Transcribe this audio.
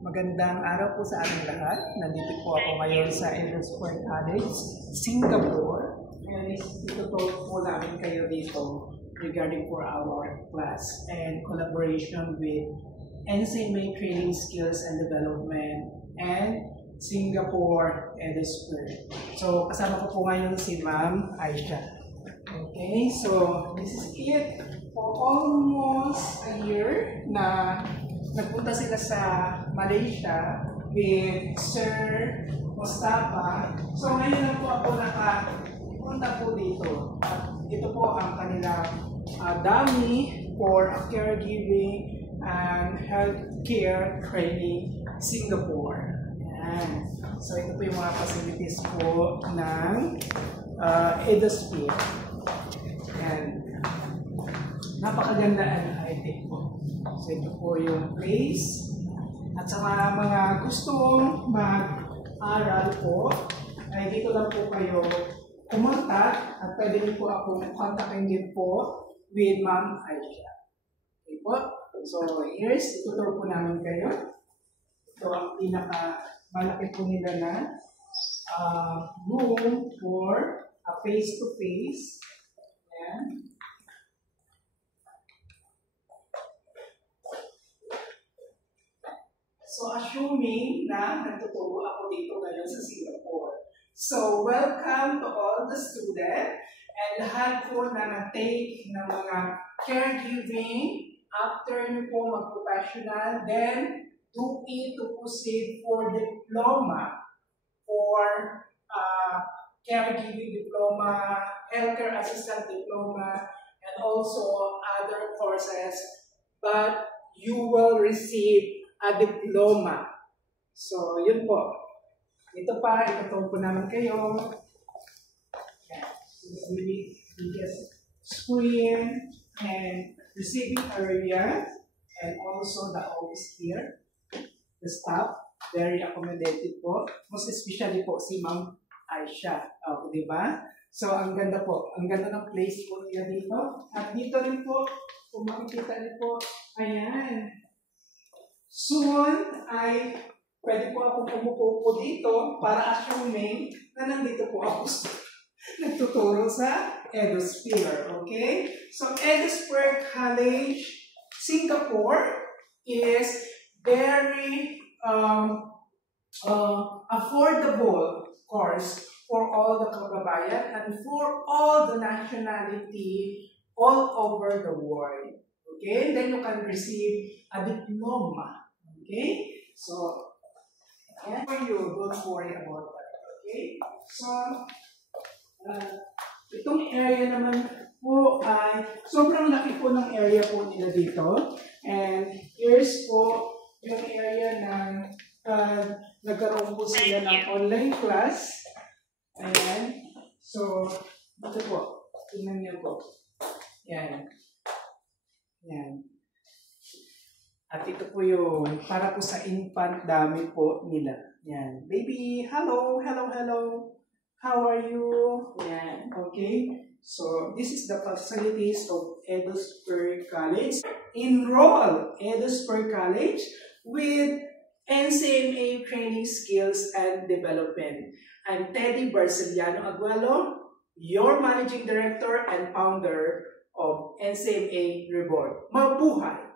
Magandang araw po sa ating lahat. Nandito po ako ngayon sa Edinburgh College, Singapore. And itutuloy po namin kayo dito regarding for our class and collaboration with NCMA Training Skills and Development and Singapore Edinburgh. So kasama ko po ngayon si Ma'am Aisha. Okay, so this is it. For almost a year na nagpunta sila sa Malaysia with Sir Mustafa. So ngayon lang po ako nakapunta po dito. At ito po ang kanilang dummy for caregiving and healthcare training Singapore. Yan. So ito po yung mga facilities po ng Edinburgh. Yan. Napakaganda ang high-tech po. So ito po yung place. At sa mga gustong mag-aral po, ay dito lang po kayo kumontak at pwede niyo po ako kontakin din po with Ma'am Aisha. Okay po? So here's, ituturo po namin kayo. Ito ang pinaka-malaki po nila na room for a face-to-face. Ayan. So, assuming na nagtuturo ako dito ngayon sa Singapore. So, welcome to all the students and lahat po na na-take ng mga caregiving after nyo po mag-professional, then do it to proceed for diploma, for caregiving diploma, healthcare assistant diploma, and also other courses, but you will receive a diploma. So, yun po. Ito pa, ituturo po naman kayo. This is the biggest screen and receiving area, and also the office here. The staff, very accommodated po. Most especially po si Ma'am Aisha. Di ba? So, ang ganda po. Ang ganda ng place po niya dito. At dito rin po, kung makikita niyo po, ayan. Soon ay pwede po akong umupo po dito para assuming na nandito po ako nagtuturo sa Edinburgh. Okay? So, Edinburgh College, Singapore is very affordable course for all the kababayan and for all the nationality all over the world. Okay? Then you can receive a diploma. Okay? So, and for you, don't worry about that. Okay? So, itong area naman po ay sobrang laki po ng area po nila dito. And here's po yung area na nagkaroon po sila ng online class. Ayan. So, ito po. Tingnan niyo po. Yan. Yan. At ito po yung para po sa infant dami po nila. Yan. Baby, hello, hello, hello. How are you? Yan. Okay. So, this is the facilities of Edinburgh College. Enroll Edinburgh College with NCMA Training Skills and Development. I'm Teddy Barceliano Aguelo, your Managing Director and Founder of NCMA Reward. Mabuhay!